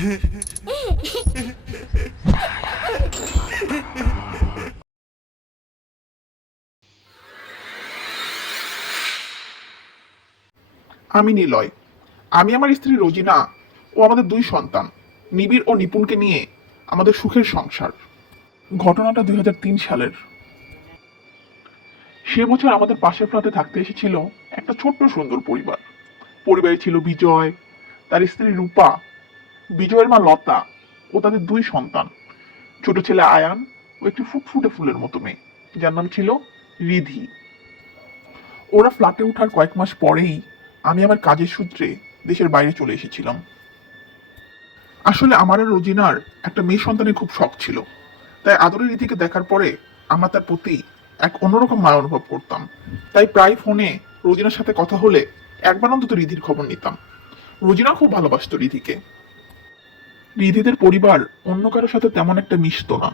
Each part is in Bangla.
আমি নিলয়। আমি আমার স্ত্রী রোজিনা ও আমাদের দুই সন্তান নিবিড় ও নিপুণকে নিয়ে আমাদের সুখের সংসার। ঘটনাটা 2003 সালের। সে বছর আমাদের পাশের ফ্ল্যাটে থাকতে এসেছিল একটা ছোট্ট সুন্দর পরিবার। পরিবারে ছিল বিজয়, তার স্ত্রী রূপা, বিজয়ের মা লতা ও তাদের দুই সন্তান, ছোট ছেলে আয়ান ও একটি ফুটফুটে ফুলের মতো মেয়ে যার নাম ছিল রিধি। ওরা ফ্ল্যাটে ওঠার কয়েক মাস পরেই আমি আমার কাজের সূত্রে দেশের বাইরে চলে এসেছিলাম। আসলে আমার আর রোজিনার একটা মেয়ে সন্তানের খুব শখ ছিল, তাই আদরের রীতিকে দেখার পরে আমরা তার প্রতি এক অন্যরকম মায়া অনুভব করতাম। তাই প্রায় ফোনে রোজিনার সাথে কথা হলে একবার অন্তত রিধির খবর নিতাম। রোজিনা খুব ভালোবাসতো রিধিকে। রিধিদের পরিবার অন্য কারোর সাথে তেমন একটা মিশতো না।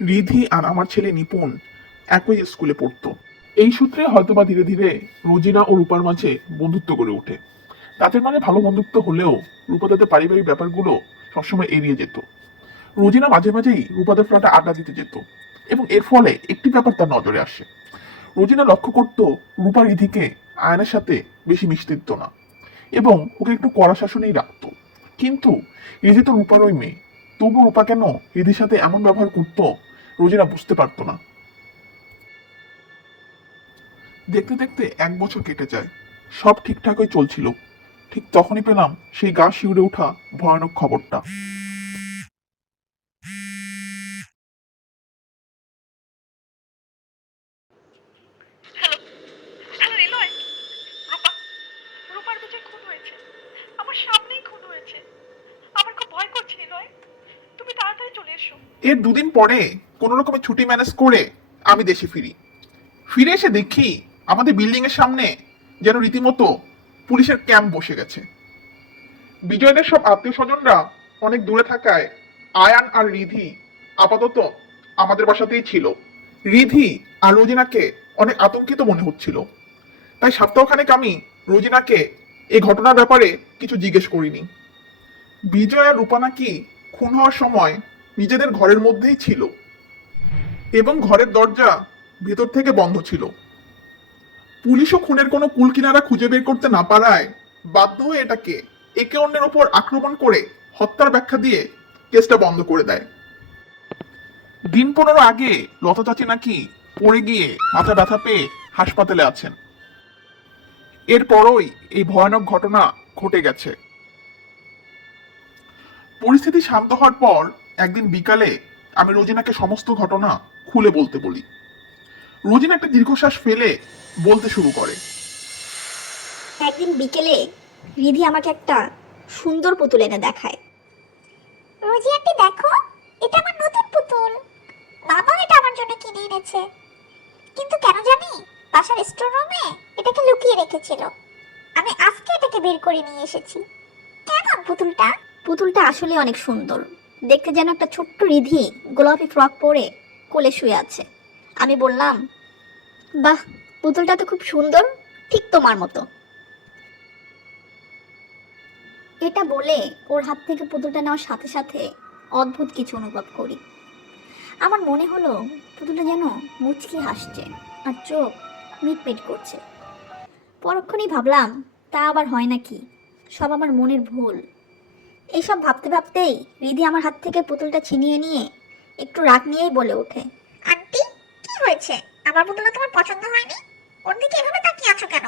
রিধি আর আমার ছেলে নিপুণ একই স্কুলে পড়তো। এই সূত্রে হয়তোবা ধীরে ধীরে রোজিনা ও রূপার মাঝে বন্ধুত্ব গড়ে ওঠে। তাদের মানে ভালো বন্ধুত্ব হলেও রূপা তাদের পারিবারিক ব্যাপারগুলো সবসময় এড়িয়ে যেত। রোজিনা মাঝে মাঝেই রূপাদের ফ্ল্যাটে আড্ডা দিতে যেত এবং এর ফলে একটি ব্যাপার তার নজরে আসে। রোজিনা লক্ষ্য করত রূপা রিধিকে আয়নের সাথে বেশি মিশতে দিত না এবং ওকে একটু কড়া শাসনেই রাখতো। কিন্তু রিধি তো রূপার ওই মেয়ে, তবু রূপা কেন রিধির সাথে এমন ব্যবহার করতো রোজিনা বুঝতে পারতো না। দেখতে দেখতে 1 বছর কেটে যায়। সব ঠিকঠাকই চলছিল। ঠিক তখনই পেলাম সেই গা শিউরে ওঠা ভয়ানক খবরটা। Hello, hello Niloy. রূপা, রূপার বিজয় খুন হয়েছে। আমার সামনেই খুন হয়েছে। আমার খুব ভয় করছে নিলয়। তুমি তাড়াতাড়ি চলে এসো। এর 2 দিন পরে কোন রকমের ছুটি ম্যানেজ করে আমি দেশে ফিরি। ফিরে এসে দেখি আমাদের বিল্ডিং এর সামনে যেন রীতিমতো পুলিশের ক্যাম্প বসে গেছে। বিজয়দের সব আত্মীয় স্বজনরা অনেক দূরে থাকায় আয়ান আর রিধি আপাতত আমাদের বাসাতেই ছিল। রিধি আর রোজিনাকে অনেক আতঙ্কিত মনে হচ্ছিল, তাই সপ্তাহখানেক আমি রোজিনাকে এই ঘটনার ব্যাপারে কিছু জিজ্ঞেস করিনি। বিজয় আর রূপা নাকি খুন হওয়ার সময় নিজেদের ঘরের মধ্যেই ছিল এবং ঘরের দরজা ভেতর থেকে বন্ধ ছিল। পুলিশও খুনের কোনো কুল কিনারা খুঁজে বের করতে না পারায় বাধ্য হয়ে এটাকে একে অন্যের ওপর আক্রমণ করে হত্যার ব্যাখ্যা দিয়ে কেসটা বন্ধ করে দেয়। দিন 15 আগে লতা চাচি নাকি পড়ে গিয়ে মাথা ব্যথা পেয়ে হাসপাতালে আছেন। এরপরই এই ভয়ানক ঘটনা ঘটে গেছে। পরিস্থিতি শান্ত হওয়ার পর একদিন বিকালে আমি রোজিনাকে সমস্ত ঘটনা খুলে বলতে বলি। রোজিনা একটা দীর্ঘশ্বাস ফেলে বলতে শুরু করে। একদিন বিকেলে রিধি আমাকে একটা সুন্দর পুতুল এনে দেখায়। রোজি আন্টি দেখো, এটা আমার নতুন পুতুল। বাবা এটা আমার জন্য কিনে এনেছে, কিন্তু কেন জানি বাসার স্টোর রুমে এটাকে লুকিয়ে রেখেছিল। আমি আজকে এটাকে বের করে নিয়ে এসেছি। কেমন পুতুলটা? পুতুলটা আসলে অনেক সুন্দর। দেখতে যেন একটা ছোট্ট রিধি গোলাপি ফ্রক পরে কোলে শুয়ে আছে। আমি বললাম, বাহ, পুতুলটা তো খুব সুন্দর, ঠিক তোমার মতো। এটা বলে ওর হাত থেকে পুতুলটা নেওয়ার সাথে সাথে অদ্ভুত কিছু অনুভব করি। আমার মনে হলো পুতুলটা যেন মুচকি হাসছে আর চোখ মিটমিট করছে। পরক্ষণেই ভাবলাম, তা আবার হয় নাকি, সব আমার মনের ভুল। এইসব ভাবতে ভাবতেই রিধি আমার হাত থেকে পুতুলটা ছিনিয়ে নিয়ে একটু রাগ নিয়েই বলে ওঠে, আন্টি কি হয়েছে? আমার পুতুলটা তোমার পছন্দ হয়নি? ওর দিকে এভাবে তাকিয়ে আছো কেন?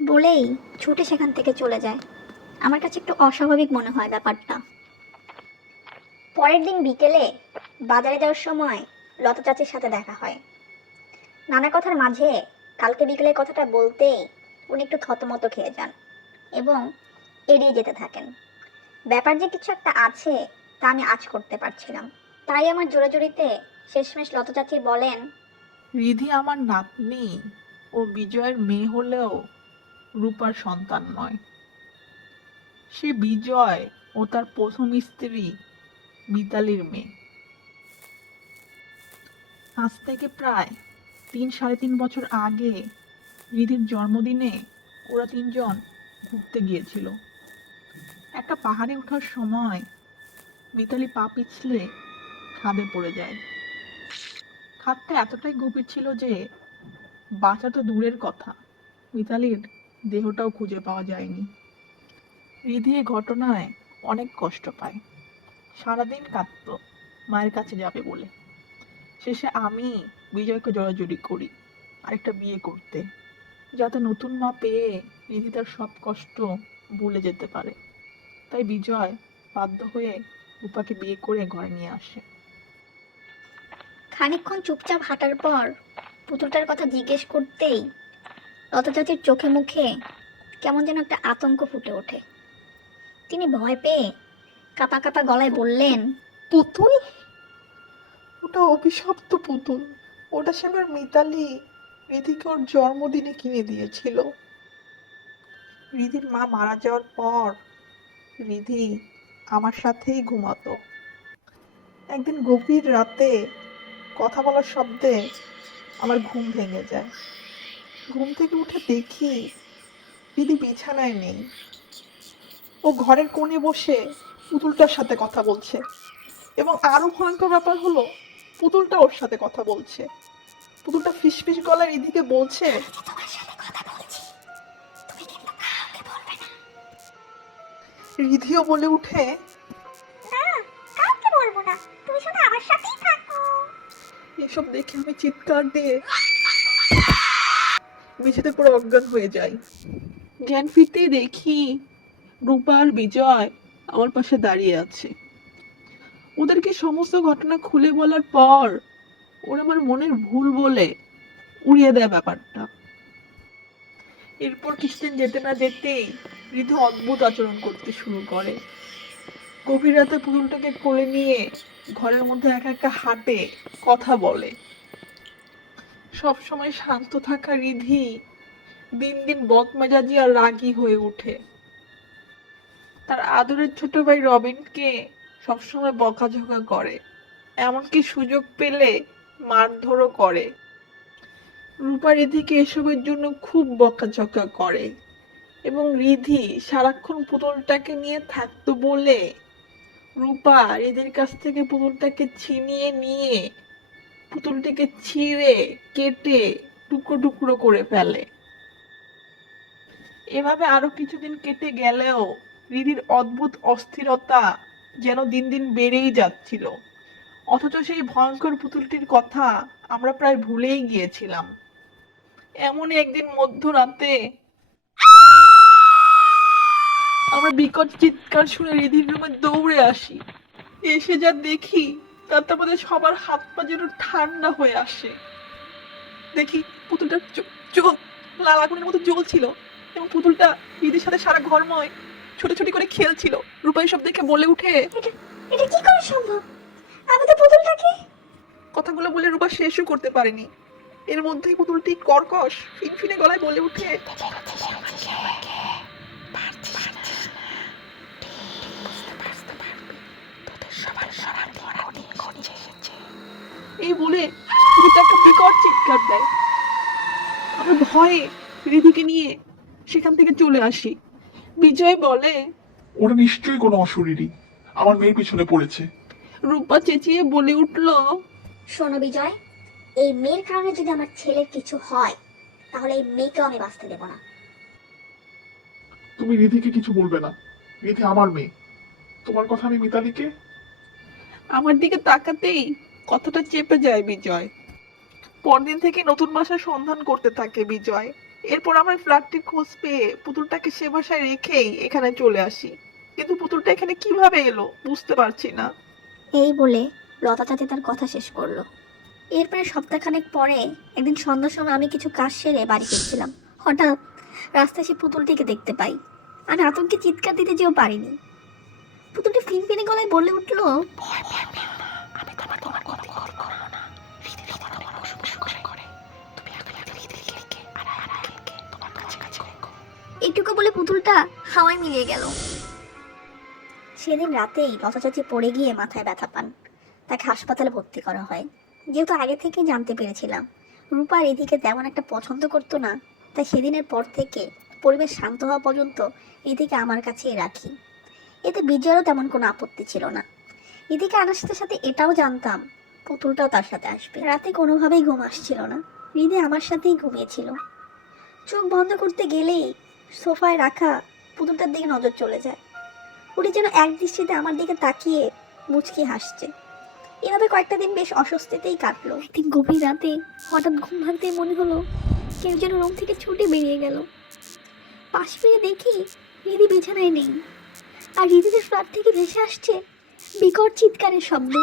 বলেই ছুটে সেখান থেকে চলে যায়। আমার কাছে একটু অস্বাভাবিক মনে হয় ব্যাপারটা। পরের দিন বিকেলে বাজারে যাওয়ার সময় লতা চাচির সাথে দেখা হয়। নানা কথার মাঝে কালকে বিকেলের কথাটা বলতেই উনি একটু থতমত খেয়ে যান এবং এড়িয়ে যেতে থাকেন। ব্যাপার যে কিছু একটা আছে তা আমি আঁচ করতে পারছিলাম। তাই আমার জোরাজুরিতে শেষমেশ লতা চাচি বলেন, রিধি আমার নাতনি ও বিজয়ের মেয়ে হলেও রূপার সন্তান নয়। সে বিজয় ও তার প্রথম স্ত্রী মিতালির মেয়ে। আজ থেকে প্রায় 3-3.5 বছর আগে রিধির জন্মদিনে ওরা তিনজন ঘুরতে গিয়েছিল। একটা পাহাড়ে ওঠার সময় মিতালি পা পিছলে খাদে পড়ে যায়। খাদটা এতটাই গভীর ছিল যে বাঁচা তো দূরের কথা, মিতালির দেহটাও খুঁজে পাওয়া যায়নি। রিধি এই ঘটনায় অনেক কষ্ট পায়, সারাদিন কাঁদতো মায়ের কাছে যাবে বলে। শেষে আমি বিজয়কে জড়াজড়ি করি আরেকটা বিয়ে করতে, যাতে নতুন মা পেয়ে রিধি তার সব কষ্ট ভুলে যেতে পারে। তাই বিজয় বাধ্য হয়ে রূপাকে বিয়ে করে ঘরে নিয়ে আসে। খানিকক্ষণ চুপচাপ হাঁটার পর পুতুলটার কথা জিজ্ঞেস করতেই লতা চাচির চোখে মুখে কেমন যেন একটা আতঙ্ক ফুটে ওঠে। তিনি ভয় পেয়ে কাঁপা কাঁপা গলায় বললেন, পুতুল? ওটা অভিশপ্ত পুতুল। ওটা সেবার মিতালি রিধিকে ওর জন্মদিনে কিনে দিয়েছিল। রিধির মা মারা যাওয়ার পর রিধি আমার সাথেই ঘুমাতো। একদিন গভীর রাতে কথা বলার শব্দে আমার ঘুম ভেঙে যায়। ঘুম থেকে উঠে দেখি রিধি বিছানায় নেই। ও ঘরের কোণে বসে পুতুলটার সাথে কথা বলছে, এবং আরো ভয়ঙ্কর ব্যাপার হলো পুতুলটা ওর সাথে কথা বলছে। পুতুলটা ফিসফিস গলায় রিধিকে বলছে, রিধিও বলে উঠে, কাউকে বলবো না, তুমি শুধু আমার সাথেই থাকো। এসব দেখে আমি চিৎকার দিয়ে মেঝেতে পুরো অজ্ঞান হয়ে যাই। জ্ঞান ফিরতেই দেখি রূপা আর বিজয় আমার পাশে দাঁড়িয়ে আছে। ওদেরকে সমস্ত ঘটনা খুলে বলার পর ওরা আমার মনের ভুল বলে উড়িয়ে দেয় ব্যাপারটা। এরপর কিছুদিন যেতে না যেতেই ঋতু অদ্ভুত আচরণ করতে শুরু করে। গভীর রাতে পুতুলটাকে কোলে নিয়ে ঘরের মধ্যে একা একা হাঁটে, কথা বলে। সব সময় শান্ত থাকা রিধি দিন দিন বদমেজাজি আর রাগী হয়ে ওঠে। তার আদরের ছোট ভাই রবিনকে সবসময় বকাঝকা করে, এমনকি সুযোগ পেলে মারধরও করে। রূপা রিধিকে এসবের জন্য খুব বকাঝকা করে, এবং রিধি সারাক্ষণ পুতুলটাকে নিয়ে থাকতো বলে রূপা রিধির কাছ থেকে পুতুলটাকে ছিনিয়ে নিয়ে পুতুলটিকে ছিঁড়ে কেটে টুকরো টুকরো করে ফেলে। এভাবে আরো কিছুদিন কেটে গেলেও রিধির অদ্ভুত অস্থিরতা যেন দিন দিন বেড়েই যাচ্ছিল। অথচ সেই ভয়ঙ্কর পুতুলটির কথা আমরা প্রায় ভুলেই গিয়েছিলাম। এমনই একদিন মধ্যরাতে আমরা বিকট চিৎকার শুনে রিধির রুমে দৌড়ে আসি। এসে যা দেখি তাতে আমাদের সবার হাত পা যেন ঠান্ডা হয়ে আসে। দেখি পুতুলটার চোখ লাল আগুনের মতো জ্বলছিল, এবং পুতুলটা রিধির সাথে সারা ঘরময় ছোটাছুটি করে খেলছিল। রূপা এসব দেখে বলে উঠে, এটা কি করে সম্ভব? আমি তো পুতুলটাকে... কথাগুলো বলে রূপা শেষও করতে পারেনি। এর মধ্যেই পুতুলটি কর্কশ ফিনফিনে গলায় বলে উঠে, এই বলে পুতুলটা একটা বিকট চিৎকার দেয়। আমরা ভয়ে রিধিকে নিয়ে সেখান থেকে চলে আসি। বিজয় বলে, ওরা নিশ্চয়ই কোনো অশরীরী আমার মেয়ের পিছনে পড়েছে। রূপা চেঁচিয়ে বলে উঠল, শোনো বিজয়, এই মেয়ের কারণে যদি আমার ছেলের কিছু হয় তাহলে এই মেয়েকেও আমি বাঁচতে দেবো না। তুমি রিধিকে কিছু বলবে না, রিধি আমার মেয়ে। তোমার কথা আমি মিতালিকে... আমার দিকে তাকাতেই কথাটা চেপে যায় বিজয়। পরদিন থেকে নতুন বাসার সন্ধান করতে থাকে বিজয়। এরপর আমার ফ্ল্যাটটির খোঁজ পেয়ে পুতুলটাকে সে বাসায় রেখেই এখানে চলে আসি। কিন্তু পুতুলটা এখানে কিভাবে এলো বুঝতে পারছি না। এই বলে লতা চাচি তার কথা শেষ করলো। এরপরে সপ্তাহখানেক পরে একদিন সন্ধ্যার সময় আমি কিছু কাজ সেরে বাড়ি ফিরছিলাম। হঠাৎ রাস্তায় সে পুতুলটিকে দেখতে পাই। আমি আতঙ্কে চিৎকার দিতে যেও পারিনি। পুতুলটি ফিনফিনে গলায় বলে উঠলো, এইটুকু বলে পুতুলটা হাওয়ায় মিলিয়ে গেল। সেদিন রাতেই লতা চাচি পড়ে গিয়ে মাথায় ব্যথা পান। তাকে হাসপাতালে ভর্তি করা হয়। যেহেতু আগে থেকেই জানতে পেরেছিলাম রূপা রিধিকে তেমন একটা পছন্দ করতো না, তাই সেদিনের পর থেকে পরিবেশ শান্ত হওয়া পর্যন্ত রিধিকে আমার কাছেই রাখি। এতে বিজয়েরও তেমন কোনো আপত্তি ছিল না। রিধিকে আনার সাথে সাথে এটাও জানতাম পুতুলটাও তার সাথে আসবে। রাতে কোনোভাবেই ঘুম আসছিল না। রিধি আমার সাথেই ঘুমিয়েছিল। চোখ বন্ধ করতে গেলেই সোফায় রাখা পুতুলটার দিকে নজর চলে যায়। ওটি যেন এক দৃষ্টিতে আমার দিকে তাকিয়ে মুচকি হাসছে। এভাবে কয়েকটা দিন বেশ অস্বস্তিতেই কাটলো। একদিন গভীর রাতে হঠাৎ ঘুম ভাঙতে মনে হলো কেউ যেন রুম থেকে ছুটে বেরিয়ে গেল। পাশ ফিরে দেখি রিধি বিছানায় নেই, আর রিধিদের ফ্ল্যাট থেকে ভেসে আসছে বিকট চিৎকারের শব্দ।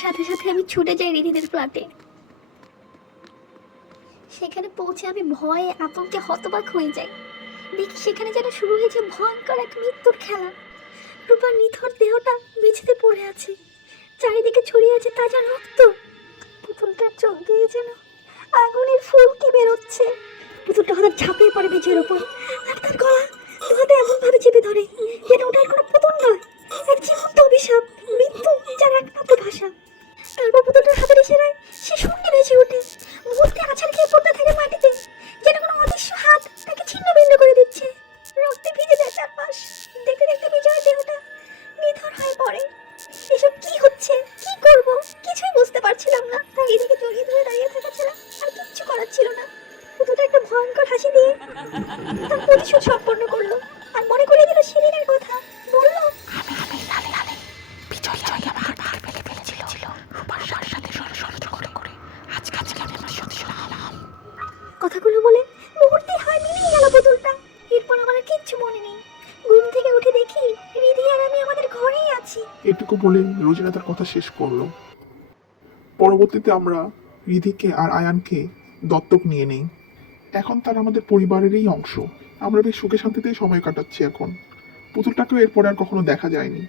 সাথে সাথে আমি ছুটে যাই রিধিদের ফ্ল্যাটে। সেখানে পৌঁছে আমি ভয়ে আতঙ্কে হতবাক হয়ে যাই। দেখি সেখানে যেন শুরু হয়েছে ভয়ঙ্কর এক মৃত্যুর খেলা। রূপার নিথর দেহটা মেঝেতে পড়ে আছে, চারিদিকে ছড়িয়ে আছে তাজা রক্ত। পুতুলটার চোখ দিয়ে যেন আগুনের ফুলকি বেরোচ্ছে। পুতুলটা হঠাৎ ঝাঁপিয়ে পড়ে বিজয়ের ওপর, আর তার গলা দুহাতে এমন ভাবে চেপে ধরে যেন ওটার কোনো পুতুল নয়, এক জীবন্ত অভিশাপ, মৃত্যু যার একমাত্র ভাষা। তারপর পুতুলটার হাতের ইশারায় সে শূন্যে ভেসে ওঠে, মুহূর্তে আছাড় খেয়ে পড়তে থাকে মাটিতে, যেন কোনো অদৃশ্য হাত তাকে ছিন্ন ভিন্ন করে দিচ্ছে। রক্তে ভিজে যায় চারপাশ। দেখতে দেখতে বিজয়ের দেহটা নিথর হয়ে পড়ে। এসব কি হচ্ছে, কি করব কিছুই বুঝতে পারছিলাম না। তাই এদিকে জড়িয়ে ধরে দাঁড়িয়ে থাকা ছাড়া আর কিচ্ছু করার ছিল না। পুতুলটা একটা ভয়ঙ্কর হাসি দিয়ে তার প্রতিশোধ সম্পন্ন করলো, আর মনে করিয়ে দিল সেদিনের কথা। বললো, কথাগুলো বলে মুহূর্তে হয় মিলিয়ে গেল পুতুলটা। এরপর আমার আর কিচ্ছু মনে নেই। ঘুম থেকে উঠে দেখি রিধি আর আমি আমাদের ঘরেই আছি। এটুকু বলে রোজিনা তার কথা শেষ করলো। পরবর্তীতে আমরা রিধিকে আর আয়ানকে দত্তক নিয়ে নেই। এখন তারা আমাদের পরিবারেরই অংশ। আমরা বেশ সুখে শান্তিতেই সময় কাটাচ্ছি এখন। পুতুলটাকেও এরপরে আর কখনো দেখা যায়নি।